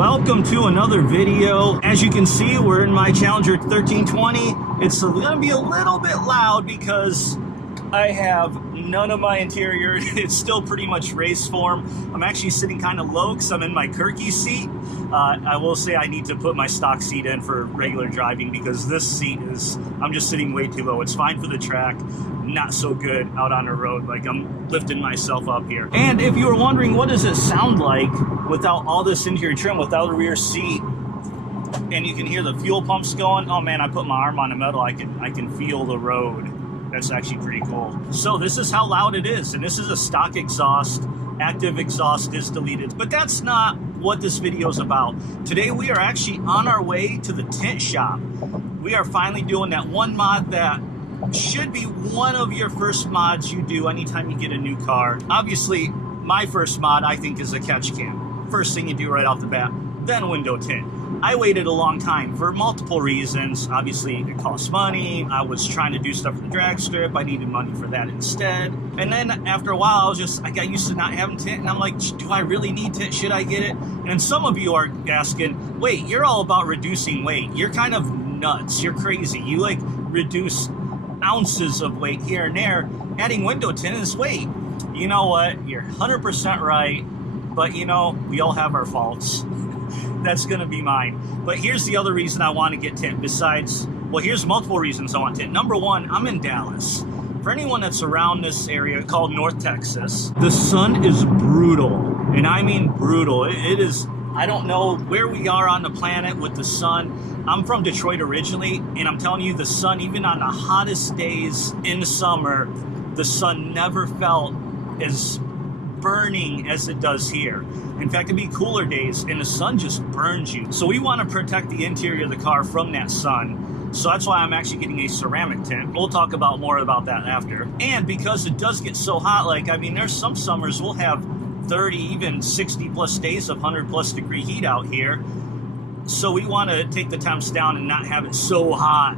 Welcome to another video. As you can see, we're in my Challenger 1320. It's gonna be a little bit loud because I have none of my interior. It's still pretty much race form. I'm actually sitting kind of low because I'm in my Kirky seat. I will say I need to put my stock seat in for regular driving because this seat is, I'm just sitting way too low. It's fine for the track, not so good out on the road. Like I'm lifting myself up here. And if you were wondering what does it sound like without all this interior trim, without a rear seat, and you can hear the fuel pumps going, oh man, I put my arm on the metal, I can feel the road. That's actually pretty cool. So this is how loud it is, and this is a stock exhaust. Active exhaust is deleted, but that's not what this video is about. Today we are actually on our way to the tint shop. We are finally doing that one mod that should be one of your first mods you do anytime you get a new car. Obviously, my first mod I think is a catch cam. First thing you do right off the bat, then window tint. I waited a long time for multiple reasons. Obviously, it costs money. I was trying to do stuff for the drag strip. I needed money for that instead. And then after a while, I got used to not having tint. And I'm like, do I really need tint? Should I get it? And some of you are asking, wait, you're all about reducing weight. You're kind of nuts. You're crazy. You like reduce ounces of weight here and there. Adding window tint is weight. You know what? You're 100% right. But you know, we all have our faults. That's gonna be mine. But here's the other reason I want to get tint besides, well, here's multiple reasons I want tint. Number one, I'm in Dallas. For anyone that's around this area called North Texas, the sun is brutal. And I mean brutal. It is, I don't know where we are on the planet with the sun. I'm from Detroit originally, and I'm telling you, the sun, even on the hottest days in the summer, the sun never felt as burning as it does here. In fact, it'd be cooler days and the sun just burns you. So we want to protect the interior of the car from that sun. So that's why I'm actually getting a ceramic tint. We'll talk about more about that after. And because it does get so hot, like, I mean, there's some summers we'll have 30, even 60 plus days of 100 plus degree heat out here. So we want to take the temps down and not have it so hot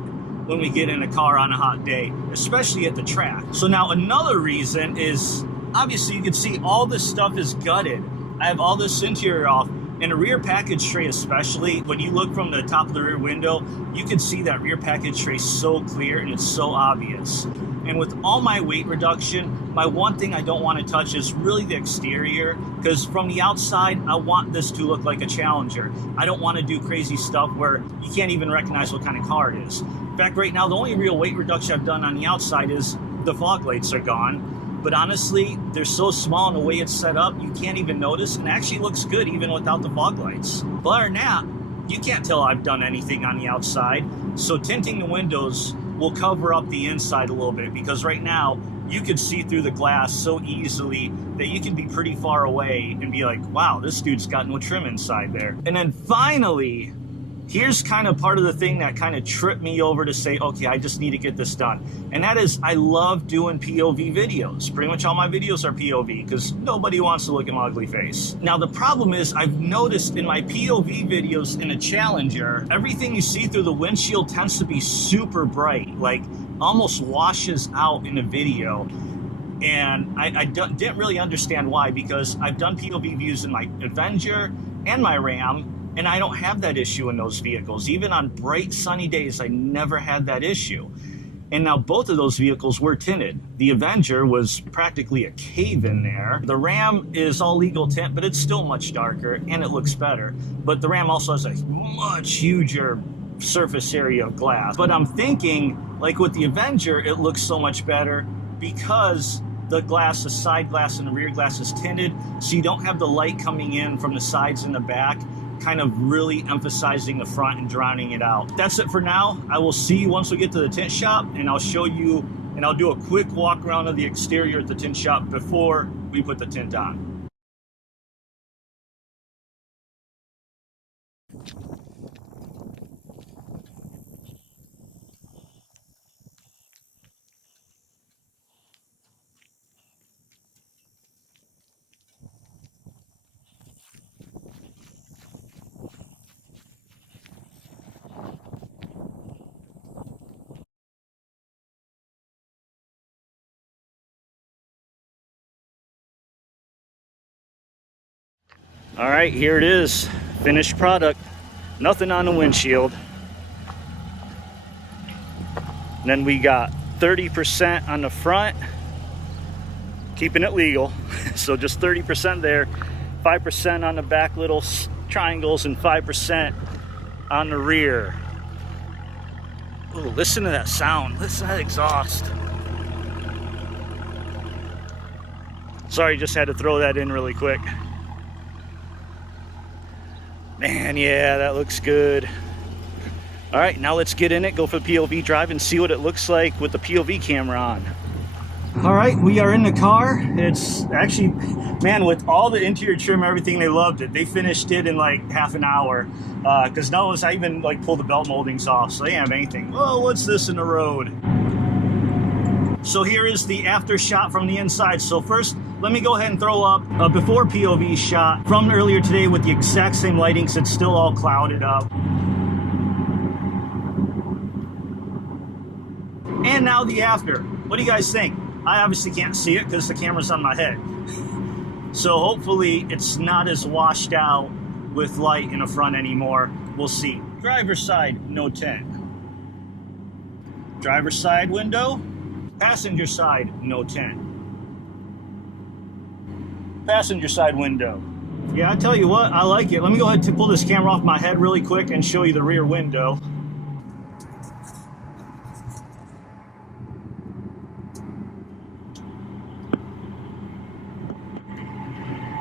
when we get in a car on a hot day, especially at the track. So now another reason is, obviously you can see all this stuff is gutted. I have all this interior off. In a rear package tray especially, when you look from the top of the rear window, you can see that rear package tray so clear and it's so obvious. And with all my weight reduction, my one thing I don't want to touch is really the exterior, because from the outside, I want this to look like a Challenger. I don't want to do crazy stuff where you can't even recognize what kind of car it is. In fact, right now, the only real weight reduction I've done on the outside is the fog lights are gone. But honestly, they're so small in the way it's set up, you can't even notice, and it actually looks good even without the fog lights. But other than that, you can't tell I've done anything on the outside. So tinting the windows will cover up the inside a little bit, because right now, you can see through the glass so easily that you can be pretty far away and be like, wow, this dude's got no trim inside there. And then finally, here's kind of part of the thing that kind of tripped me over to say, okay, I just need to get this done. And that is, I love doing POV videos. Pretty much all my videos are POV because nobody wants to look at my ugly face. Now, the problem is I've noticed in my POV videos in a Challenger, everything you see through the windshield tends to be super bright, like almost washes out in a video. And I didn't really understand why, because I've done POV views in my Avenger and my Ram, and I don't have that issue in those vehicles. Even on bright sunny days, I never had that issue. And now both of those vehicles were tinted. The Avenger was practically a cave in there. The Ram is all legal tint, but it's still much darker and it looks better. But the Ram also has a much huger surface area of glass. But I'm thinking, like with the Avenger, it looks so much better because the glass, the side glass and the rear glass is tinted, so you don't have the light coming in from the sides and the back, kind of really emphasizing the front and drowning it out. That's it for now. I will see you once we get to the tint shop, and I'll show you, and I'll do a quick walk around of the exterior at the tint shop before we put the tint on. All right, here it is. Finished product. Nothing on the windshield. And then we got 30% on the front, keeping it legal. So just 30% there, 5% on the back little triangles, and 5% on the rear. Ooh, listen to that sound. Listen to that exhaust. Sorry, just had to throw that in really quick. Man, yeah, that looks good. All right, now let's get in it, go for the POV drive, and see what it looks like with the POV camera on. All right, we are in the car. It's actually, man, with all the interior trim, everything, they loved it. They finished it in like half an hour. Because notice I even like pulled the belt moldings off, so they didn't have anything. Whoa, what's this in the road? So here is the after shot from the inside. So first, let me go ahead and throw up a before POV shot from earlier today with the exact same lighting, because it's still all clouded up. And now the after. What do you guys think? I obviously can't see it because the camera's on my head. So hopefully it's not as washed out with light in the front anymore. We'll see. Driver's side, no tint. Driver's side window. Passenger side, no tint. Passenger side window. Yeah, I tell you what, I like it. Let me go ahead and pull this camera off my head really quick and show you the rear window.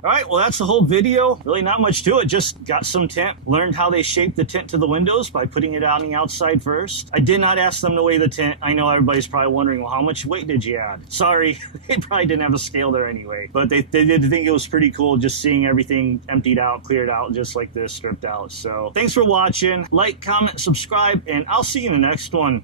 All right, well, that's the whole video. Really not much to it, just got some tint. Learned how they shape the tint to the windows by putting it on the outside first. I did not ask them to weigh the tint. I know everybody's probably wondering, well, how much weight did you add? Sorry, they probably didn't have a scale there anyway. But they did think it was pretty cool just seeing everything emptied out, cleared out, just like this, stripped out. So thanks for watching. Like, comment, subscribe, and I'll see you in the next one.